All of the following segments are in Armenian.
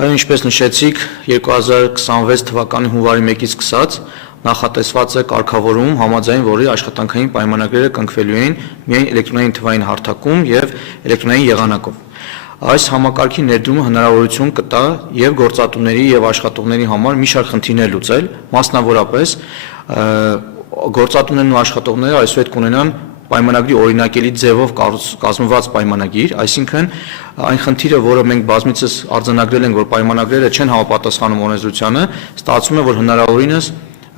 Այո, ինչպես նշեցիք, 2026 թվականի հունվարի 1-ից սկսած նախատեսված է կարգավորում համաձայն որի աշխատանքային պայմանագրերը կնքվելու են միայն էլեկտրոնային թվային հարթակում եւ էլեկտրոնային եղանակով։ Այս համակարգի ներդրումը հնարավորություն կտա եւ գործատուների եւ աշխատողների համար մի շարք խնդիրներ լուծել, մասնավորապես գործատուներն ու աշխատողները այսուհետ կունենան պայմանագրի օրինակելի ձևով կազմված պայմանագիր, այսինքն այն խնդիրը, որը մենք բազմիցս արձանագրել ենք, որ պայմանագրերը չեն համապատասխանում օրենսդրությանը, ստացվում է, որ հնարավորինս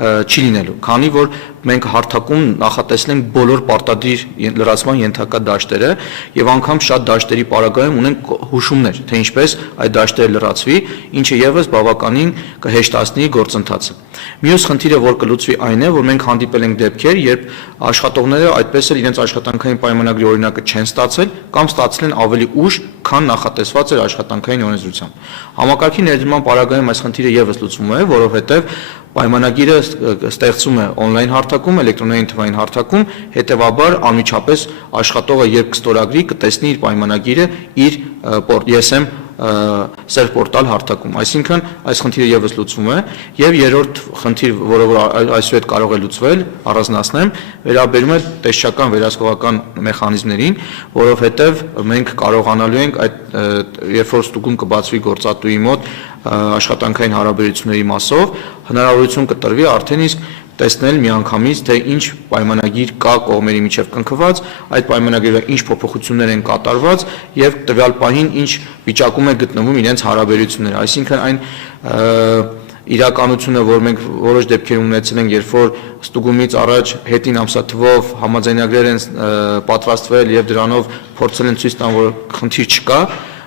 չի լինելու, քանի որ մենք հարթակում նախատեսնենք բոլոր պարտադիր լրացման ենթակա դաշտերը եւ անգամ շատ դաշտերի պարագայում ունենք հուշումներ, թե ինչպես այդ դաշտերը լրացվի, ինչը եւս բավականին կհեշտացնի գործընթացը։ Մյուս խնդիրը, որ կլուծվի, այն է, որ մենք հանդիպել ենք դեպքեր, երբ աշխատողները այդպես էլ իրենց աշխատանքային պայմանագրի օրինակը չեն ստացել կամ ստացել են ավելի ուշ, քան նախատեսված էր աշխատանքային օրենսդրությամբ։ Համակարգի ներդրման պարագայում այս խնդիրը եւս լուծվում է, որովհետեւ պայմանագիրը ստեղծում է on-line հարթակում, էլեկտրոնային թվային հարթակում, հետևաբար անմիջապես աշխատողը երբ կստորագրի, կտեսնի իր պայմանագիրը իր ESM սերպորտալ հարթակում, այսինքն այս խնդիրը եւս լուծվում է եւ երրորդ խնդիր, որը այսուհետ կարող է լուծվել, առանձնացնեմ, վերաբերում է տեսչական վերահսկողական մեխանիզմներին, որովհետեւ մենք կարողանալու ենք այդ երբ որ ստուգում կբացվի գործատուի մոտ աշխատանքային հարաբերությունների մասով, հնարավորություն կտրվի արդեն իսկ տեսնել միանգամից, թե ինչ պայմանագիր կա կողմերի միջև կնքված, այդ պայմանագրերը ինչ փոփոխություններ են կատարված եւ տվյալ պահին ինչ վիճակում է գտնվում իրենց հարաբերությունները, այսինքն այն իրականությունը, որ մենք որոշ դեպքեր ունեցել ենք, երբ որ ստուգումից առաջ հետին ամսաթվով համաձայնագրեր են պատրաստվել եւ դրանով փորձել են ցույց տան, որ խնդիր չկա,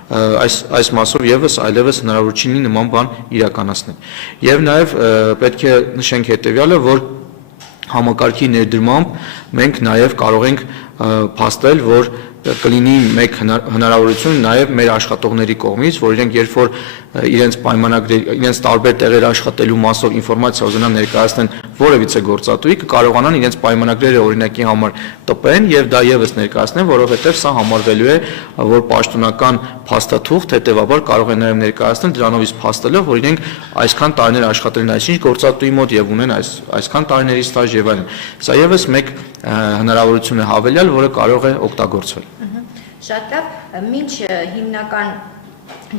այս մասով եւս այլևս հնարավոր չի լինի նման բան իրականացնել։ Եվ նաեւ պետք է նշենք հետեւյալը, որ համակարգի ներդրմամբ մենք նաեւ կարող ենք փաստել, որ կլինի մեկ հնարավորություն նաև մեր աշխատողների կողմից, որ իրենք երբ որ իրենց պայմանագրերի, իրենց տարբեր տեղեր աշխատելու մասով ինֆորմացիա ուզենան ներկայացնեն որևիցե գործատուի, կկարողանան իրենց պայմանագրերը օրինակի համար տպեն եւ դա եւս ներկայացնեն, որովհետեւ սա համարվելու է որ պաշտոնական փաստաթուղթ, հետեւաբար կարող են նաև ներկայացնել դրանով իսկ փաստելով, որ իրենք այսքան տարիներ աշխատել են այսինչ գործատուի մոտ եւ ունեն այսքան տարիների ստաժ եւ այլն։ Սա եւս մեկ հնարավորություն է հավելյալ, որը կարող է օգտագործվել։ Շատ լավ, մինչ հիմնական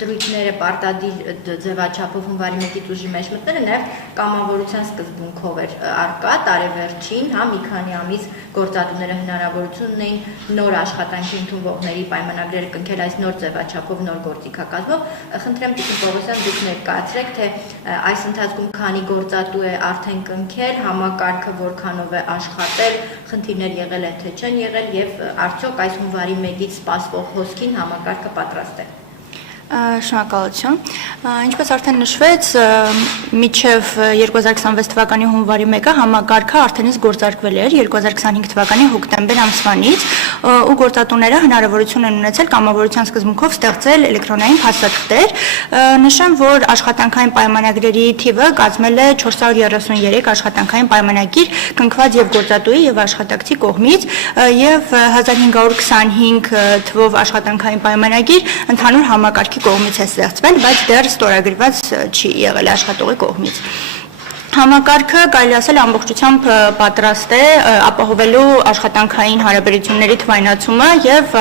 դրույթները պարտադիր ձևաչափով հունվարի 1-ից ուժի մեջ մտնելը նաև կամավորության սկզբունքով էր արկա, տարեվերջին, մի քանի ամիս գործատուները հնարավորություն ունեին նոր աշխատանքի ընդունվողների պայմանագրերը կնքել այս նոր ձևաչափով, նոր գործիքակազմով։ Խնդրեմ Տիկին Պողոսյան, դուք ներկայացրեք, թե այս ընթացքում քանի գործատու է արդեն կնքել, համակարգը որքանով է աշխատել, խնդիրներ եղել են թե չեն եղել եւ արդյոք այս հունվարի 1-ից սպասվող հոսքին համակարգը պատրաստ է։ Շնորհակալություն։ Ինչպես արդեն նշվեց, մինչև 2026 թվականի հունվարի 1-ը համակարգը արդեն իսկ գործարկվել էր 2025 թվականի հոկտեմբեր ամսվանից ու գործատուները հնարավորություն են ունեցել կամավորության սկզբունքով ստեղծել էլեկտրոնային փաստաթղթեր։ Նշեմ, որ աշխատանքային պայմանագրերի թիվը կազմել է 433 աշխատանքային պայմանագիր կնքված եւ գործատուի եւ աշխատակցի կողմից եւ 1525 թվով աշխատանքային պայմանագիր ընդհանուր համակարգի կողմից է ստեղծվել, բայց դեռ ստորագրված չի եղել աշխատողի կողմից։ Համակարգը կարելի ասել ամբողջությամբ պատրաստ է ապահովելու աշխատանքային հարաբերությունների թվայնացումը եւ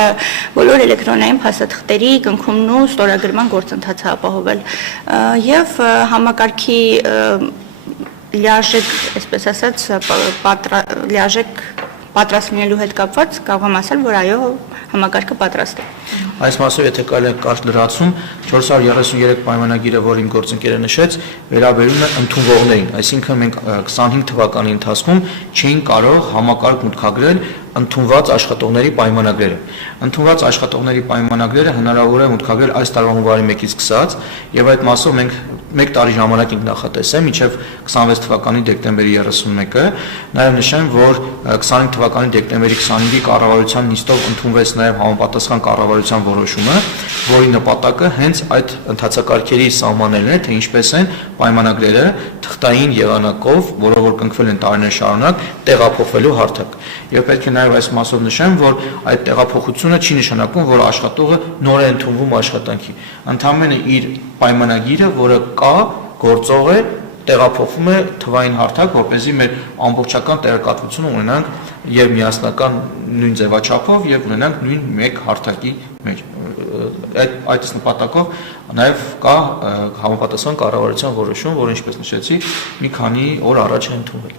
բոլոր էլեկտրոնային փաստաթղթերի կնքումն ու ստորագրման գործընթացը ապահովել եւ համակարգի լիարժեք, այսպես ասած, լիարժեք պատրաստ լինելու հետ կապված կարող եմ ասել, որ այո, համակարգը պատրաստ է։ Այս մասով եթե կարելի է կարճ լրացում 433 պայմանագիրը, որ իմ գործընկերը նշեց, վերաբերում է ընդունվողներին, այսինքն մենք 25 թվականի ընթացքում չէինք կարող համակարգ մուտքագրել ընդունված աշխատողների պայմանագրերը։ Ընդունված աշխատողների պայմանագրերը հնարավոր է մուտքագրել այս տարվա հունվարի 1-ից սկսած եւ այդ մասով մենք 1 տարի ժամանակ ենք նախատեսել մինչև 26 թվականի դեկտեմբերի 31-ը։ Նաև նշեմ, որ 25 թվականի դեկտեմբերի 25-ի կառավարության նիստով ընդունվեց նաև համապատասխան կառավարության որոշումը, որի նպատակը հենց այդ ընթացակարգերի սահմանելն է, թե ինչպես են պայմանագրերը թղթային եղանակով, որը որ կնքվել են տարիներ շարունակ, տեղափոխվելու հարթակ։ Եվ պետք է նաև այս մասով նշեմ, որ այդ տեղափոխությունը չի նշանակում, որ աշխատողը նոր է ընդունվում աշխատանքի։ Ընդամենը իր պայմանագիրը, որը կա, գործող է, տեղափոխվում է թվային հարթակ, որպեսզի մեր ամբողջական տեղեկատվությունը ունենանք եւ միասնական նույն ձևաչափով եւ ունենանք նույն մեկ հարթակի մեջ։ Այդ նպատակով նաեւ կա համապատասխան կառավարության որոշում, որը ինչպես նշեցի, մի քանի օր առաջ է ընդունվել։